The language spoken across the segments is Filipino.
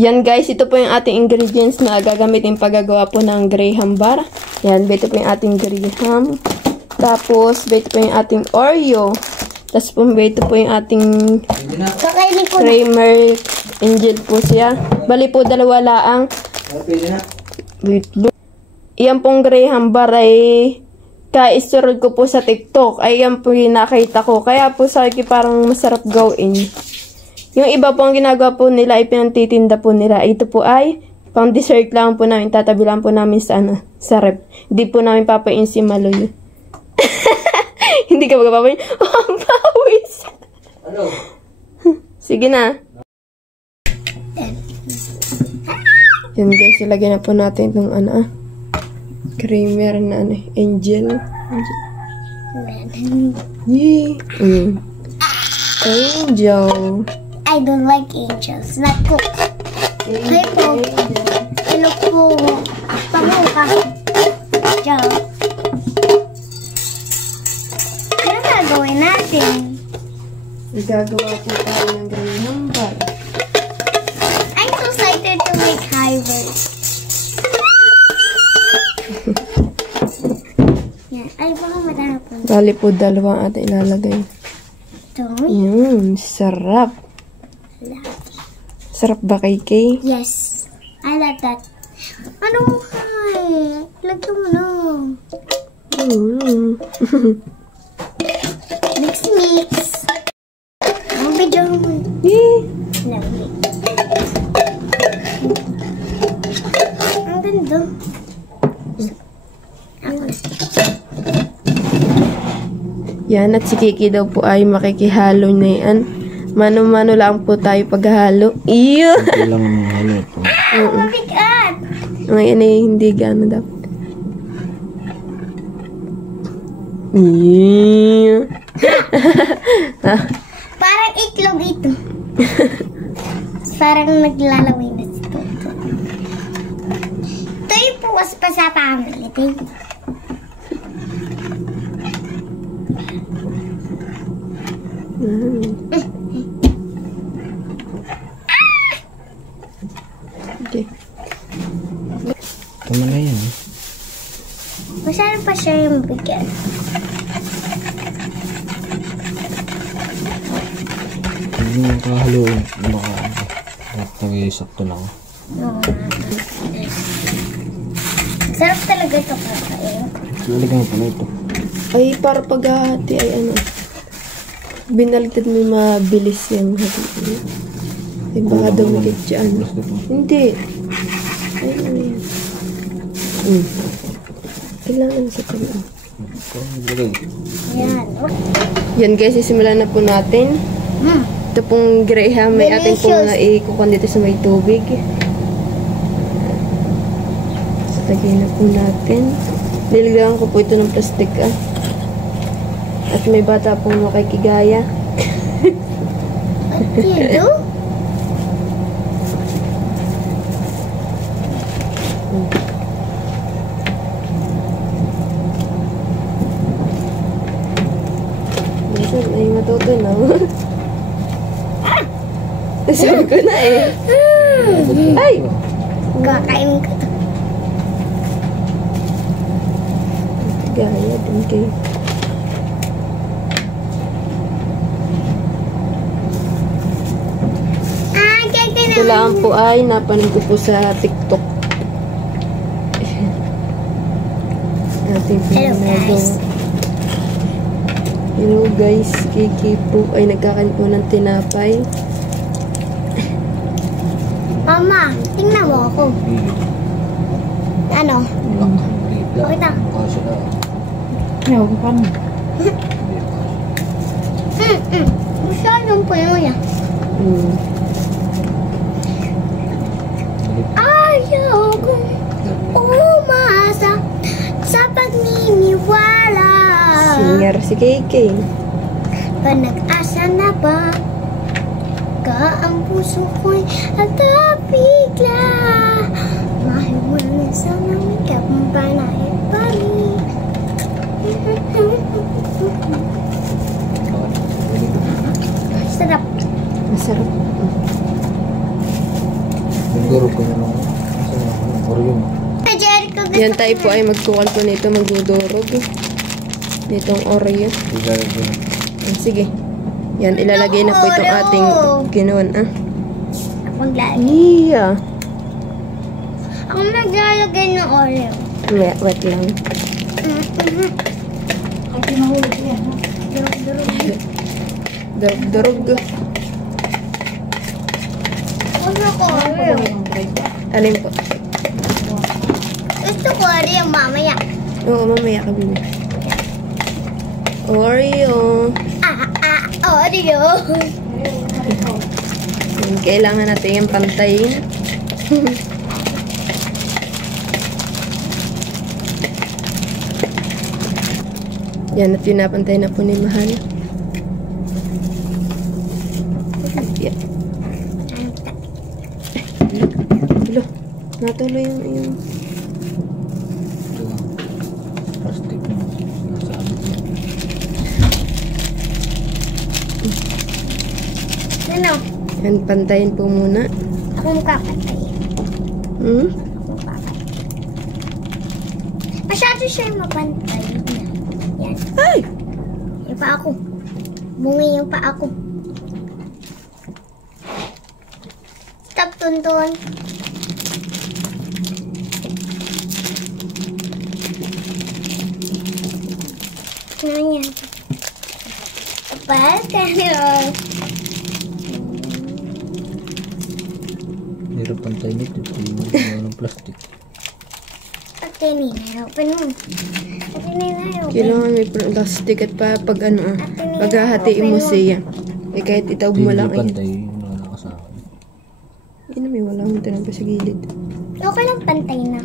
Yan guys, ito po yung ating ingredients na gagamitin paggagawa po ng graham bar. Yan, ito po yung ating graham. Tapos, ito po yung ating Oreo. Tapos po, ito po yung ating creamer angel po siya. Bali po, dalawa laang. Wait, look. Yan pong graham bar ay ka-istorod ko po sa TikTok. Ay yan po yung nakita ko. Kaya po sa akin parang masarap gawin. Yung iba po ang ginagawa po nila ay pinantitinda po nila. Ito po ay pang dessert lang po namin. Tatabi lang po namin sa sa rep. Hindi po namin papain si Maloy. Hindi ka magpapain? Oh, ang pawis! Ano? Sige na. Yan guys, ilagyan na po natin itong creamer na angel. Yee! Angel. I don't like angels. Not cook. Hey po. Hello po. Paano ka? Diyan. Ano gagawin natin? Gagawa po tayo ng graham bar. I'm so excited to make hivers. Yan. Ay, baka matapon. Bali po, dalawa ang ating ilalagay. Sarap. Sarap ba kay Kay? Yes. I like that. Ano hi? Lagyan mo na. Mix. Ang video mo. Lovely. Ang ganda. Yan, at si Kiki daw po ay makikihalo na yan. Mano-mano lang po tayo paghalo. Iyo! Ito lang ang halo ito. Mabigat! Ngayon ay hindi gano'n dapat. Iyo! Parang itlog ito. Parang naglalawin na si Toto. Ito yung puwas pa sa family. Ito yung Okay. Tama na yan. masyado pa siya yung bigat. Hindi mo kahaluin. Baka sakto lang. Sarap talaga ito kakain. Lalagyan ko na ito. Ay, para paghahati ay binaliktad mo mabilis yung hati. Ay, baka dumikit dyan. Hindi. Ay, ano yan? Kailangan sa pala. Yan. Yan guys, isimulan na po natin. Ito pong graham, may atin pong ikukuhan dito sa may tubig. So, lagyan na po natin. Nilagyan ko po ito ng plastic At may bata pong makikigaya. What do you do? Minsan ay matuto na. Sabi ko na Ay! Kakain ka. Gaya din kayo. Ito lang po ay napanood ko po sa TikTok. Hello guys. Hello guys. Kiki po ay nagkakain po ng tinapay. Mama, tingnan mo ako. Ano? Okay na. Ayaw ko pa mo. Masyadong po yun yan. Ayaw kong umasa sa pagniniwala. Singer si KK. Panag-asa na ba ka ang puso ko'y bigla mahiwala sa namin kapanahit pa rin. Sarap. Masarap. tayo po ay magkukalko nito, magdudurog. Nitong Oreo. Sige. Yan, ilalagay na po itong ating ginawan. Maglalagay. Yeah. Ako naglalagay ng Oreo. Wait lang. Kasi mahulog yan. Durog. Gusto ko Oreo. Alin po? Gusto ko Oreo mamaya. Oo, mamaya ka bili. Oreo. Oreo. Yan, kailangan natin yung pantayin. Yan, at pinapantay na po ni Mahal. Yan. Hello, natuloy yung Ito lang. Plastic na. Nasabi ko. Ano? Yan, pantayin po muna. Akong kakatay. Hmm? Akong kakatay. Masyado siya mapantay. Yan. Ay! Yung pa ako. Bungi yung pa ako. Stop, Tuntun. Ano yan? Kapal kayo. Hirap pantay nito. Ito ng plastic. Okay, Nina. Open mo. Okay, Nina. Open. Kailangan may plastic at pag ano, paghahatiin mo siya. Eh, kahit itaog mo lang. Hindi pantay. Wala ka sa akin. Yun na, may wala akong tinapay sa gilid. Okay lang, pantay na.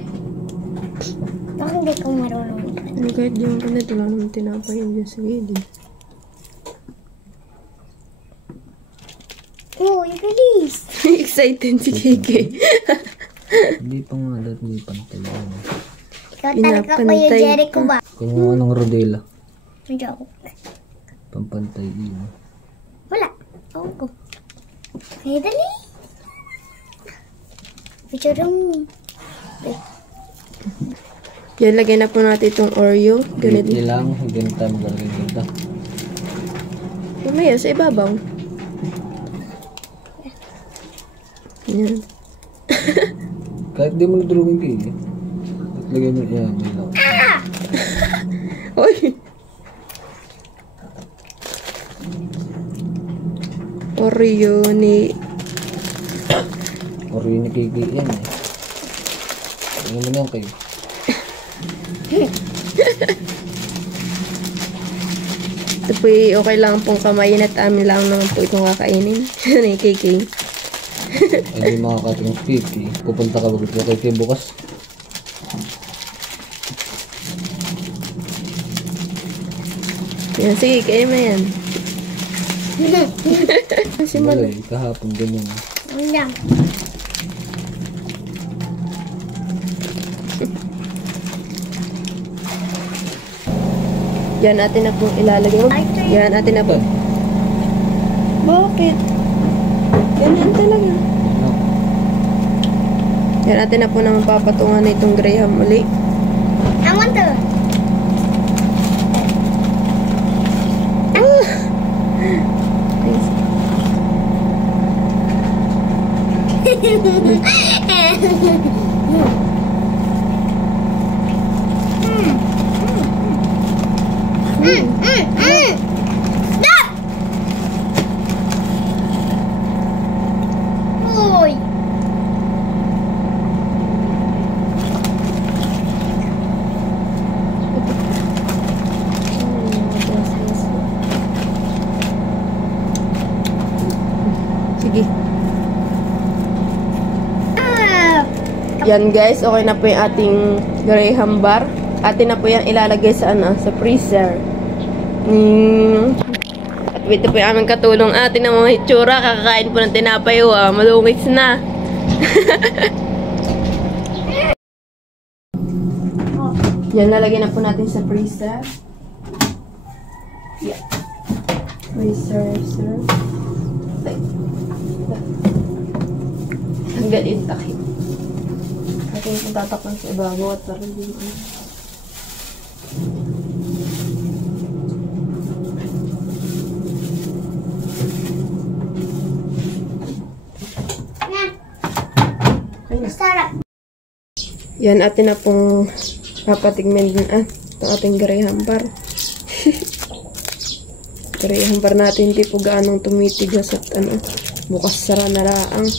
Baka hindi ko marunong. Ano, kahit di mo pa na, wala naman tinapay yun dyan sa gilid. Oh, you release. Excited si Kiki. Hindi pa nga lahat hindi pantay. Ikaw talaga Kuya Pinapantay Jericho ba? Kanya anong rodela. Medyo ako. Pampantay yun. Wala. Ako ko. Okay, dali. Picture mo. Yan, lagyan na po natin itong Oreo. Ganito. Hindi lang. Hindi na tayo maglalagay dito. Mamaya, sa ibabaw. Yan. Kahit di mo na-drawing kayo. At lagay mo yan. Yan lang. Oy! Oreo ni... Or yun ni Kiki yan eh. Ano mo na yan kayo? Ito po okay lang pong kamayin at amin lang naman po itong kakainin. Ni Kiki. Hindi makakating Kiki. Pupunta ka bagay kay Kiki bukas. Yan, sige, kayo mo yan. Si Malo. Malay, kahapon ganyan. Wala. Yan natin na pong ilalagay. Yan natin na po. Bakit? Ganyan talaga. Ano? Yan natin na po nang papatungan na itong Graham muli. I want to. Stop! Uy! Sige. Ah! Yan guys, okay na po yung ating Graham bar. Atin na po yan ilalagay sa sa freezer. At ito po yung aming katulong atin ng mga hitsura. Kakakain po ng tinapay. Malungis na. Yan, lalagyan na po natin sa freezer. Yeah. Freezer, sir. Hanggang yung takip. natin kung tatakpan sa ibabaw at parang din. Masarap. Yan, atin na pong papatigmin din ito ating gray-hambar. Gray-hambar natin, hindi po gaanong tumitigas at bukas sara na laang.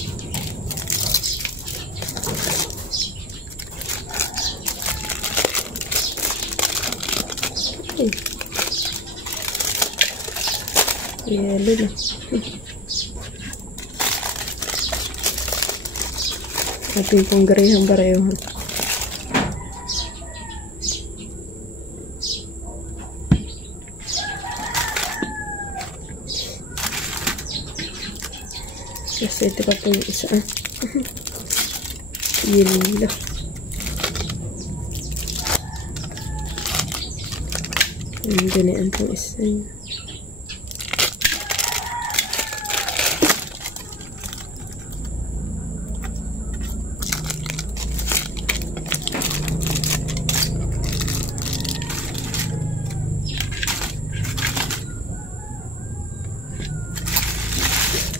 Yelo na. Ating pong gray-hambar yun. Kasi ito pa po yung isa. Yelo. Ang ganyan pong isa yun.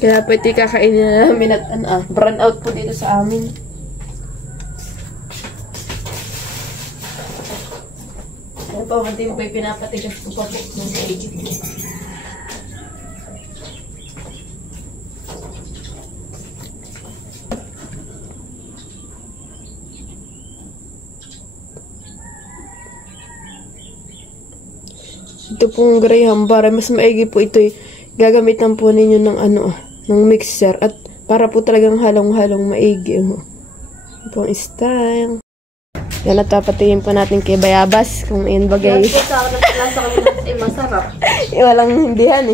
Kaya po iti kakainin na namin at brand out po dito sa amin. Kaya po, hindi mo po pinapatigas ko pa po ng egg. Ito pong gray-hambar, mas maigi po ito gagamitan po ninyo ng ng mixer at para po talagang halong-halong maigi. Ito pong style. Yan at papatingin po natin kay Bayabas kung yun bagay. Yan po sa akin na nasa kanila ay masarap. Walang hindihan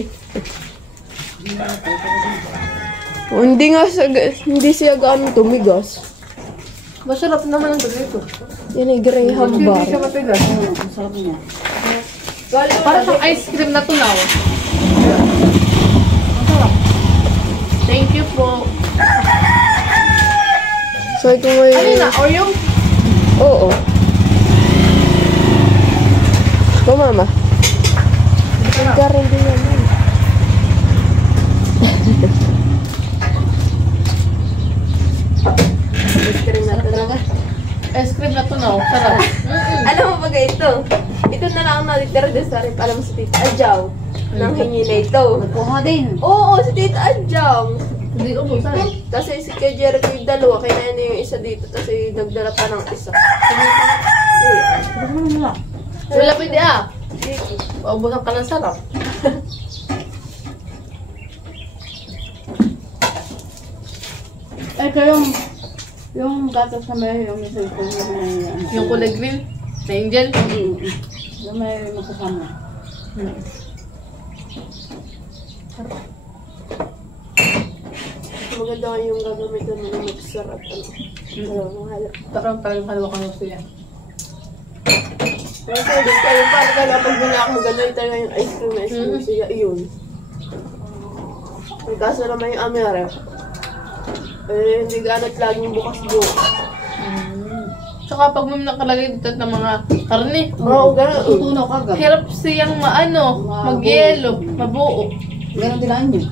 hindi nga hindi siya gaano tumigas. Masarap naman ang ganito. Yan ay gray-hambar. Hindi siya matigas. Masarap niya. Para sa ice cream na tunaw. Thank you po. So ito ngayon. Ano na? Oreo? Oo. Ito mama. Ang rin din naman. Ice cream na talaga. Ice cream na tunaw. Sarap. Alam mo ba ito? Ito na lang ang natitira dyan sa rin. Alam mo si Tita Adjaw. Nang hingi na ito. Kuha din. Oo, si Tita Adjaw. Hindi ubusan. Kasi si kay Jericho yung dalawa. Kaya na yung isa dito. Kasi nagdala pa ng isa. Wala pwede Paubusan ka ng sarap. Ito yung gatas na may yung Yung kulay green. Na angel. yung may makasama. Maganda nga yung gagamitan mo ng mixer at mahal. Parang halawa ka ng siya. Pero sa din kayo, parang talaga pag binaka mo gano'n talaga yung ice cream siya, yun. Ang kaso naman yung amere, hindi ganat laging bukas-bukas. Tsaka pag may nakalagay dito ng mga karne. Oo, gano'n. Tutunaw kagad. Hirap siyang mag-yelo, mabuo. Ganon din lang yun.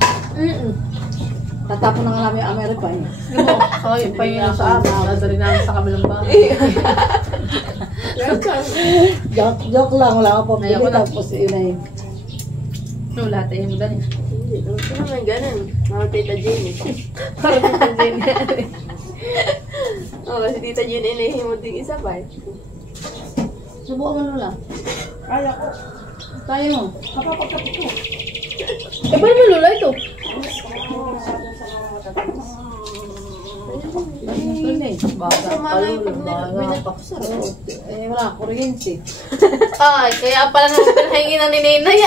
Tatapon na nga namin yung Amerika eh. Kaya pa yun sa amin. Nadali namin sa kabilang bahay. Joke lang, wala ka pa Ayaw ko pili. lang. Tapos yun ay No, lahat ay mo dali. Hindi, gusto naman ganun. Mga Tita Jenny. Parang Tita Jenny. Oo, si Tita Jenny inahin mo din isa pa eh. subukan mo Lola. Kaya ko. Tayo mo. Kapapagkapit ko. Eh, paano mo lula ito? Baka Sumama yung pag binapakasarap. eh wala, kuryente. Ay, kaya pala naman pinahingi na ni Nenay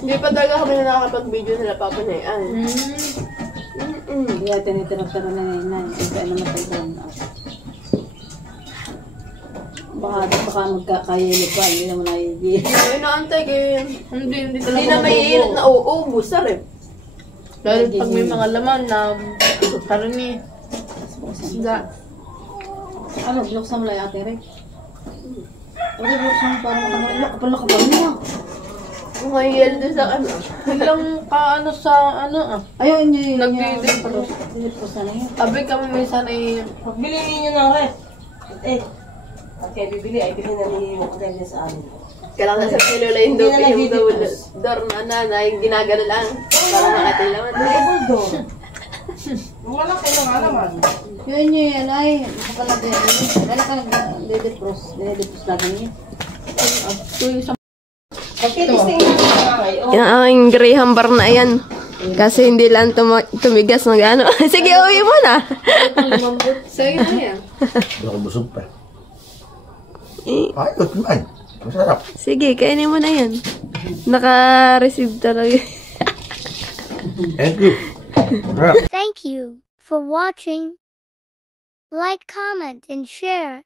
Hindi pa talaga kami na nakakapag-video nila papanayan. Kaya tinitinatara na yun. Kaya namatay doon. Baka magkakayelo pa. Hindi naman naiigil. Ay, naantay kayo. Hindi Hindi na may init na uubos, sarap. Dahil pag may mga laman na Karni. Isda. Ano, binuksan mo lang yung ate Rick? Ano, binuksan mo para makamala. Kapal na kapal mo. May yeldo sa ano. Ilang ka ano sa ano ah. Ayun yun. Nagdi-defrost. Dinipros na yun. Abi kami minsan ay Pagbili ninyo ng ref. At kaya bibili ay bilhin na ni Mokdel niya sa amin. Kailangan sa pilula yung Hindi na yung nagdi-defrost. door na nanay, ginagano lang. Para makatilawan. Double door. Yung malaki na nga naman. Yun yun ay. Kapal na din. Kaya ka nag-dinipros. Dinipros lagi niya. Pagkitisting natin nga ngayon. Yung aking graham bar na yan. Kasi hindi lang tumigas ng gano. Sige, uwi mo na. Sa'yo na yan. Wala ko busog pa. Ayos man. Masarap. Sige, kainin mo na yan. Naka-receive talaga. Thank you. Masarap. Thank you for watching. Like, comment, and share.